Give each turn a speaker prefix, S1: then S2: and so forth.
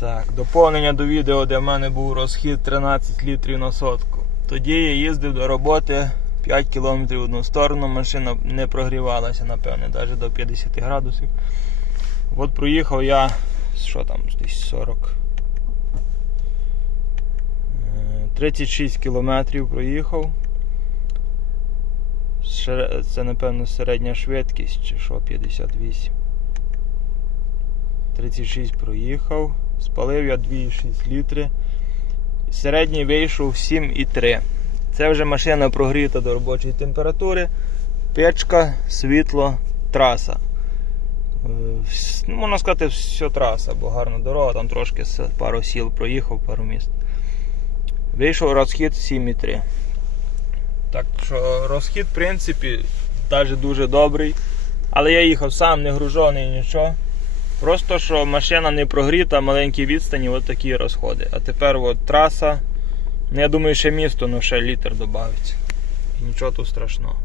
S1: Так, доповнення до відео, де в мене був розхід 13 літрів на сотку. Тоді я їздив до роботи 5 км в одну сторону, машина не прогрівалася, напевне, навіть до 50 градусів. От проїхав я, що там, десь 40. е, 36 кілометрів проїхав. Це, напевно, середня швидкість, чи що, 58. 36 проїхав, спалив я 2,6 літри. Середній вийшов 7,3. Це вже машина прогріта до робочої температури. Печка, світло, траса. Е, ну, Можна сказати, все траса, бо гарна дорога, там трошки пару сіл проїхав, пару міст. Вийшов розхід 7,3. Так що розхід, в принципі, навіть дуже добрий. Але я їхав сам, не гружений, нічого. Просто що машина не прогріта, маленькі відстані, от такі розходи. А тепер от траса. Ну, я думаю, ще місто, ну ще літр додається. І нічого тут страшного.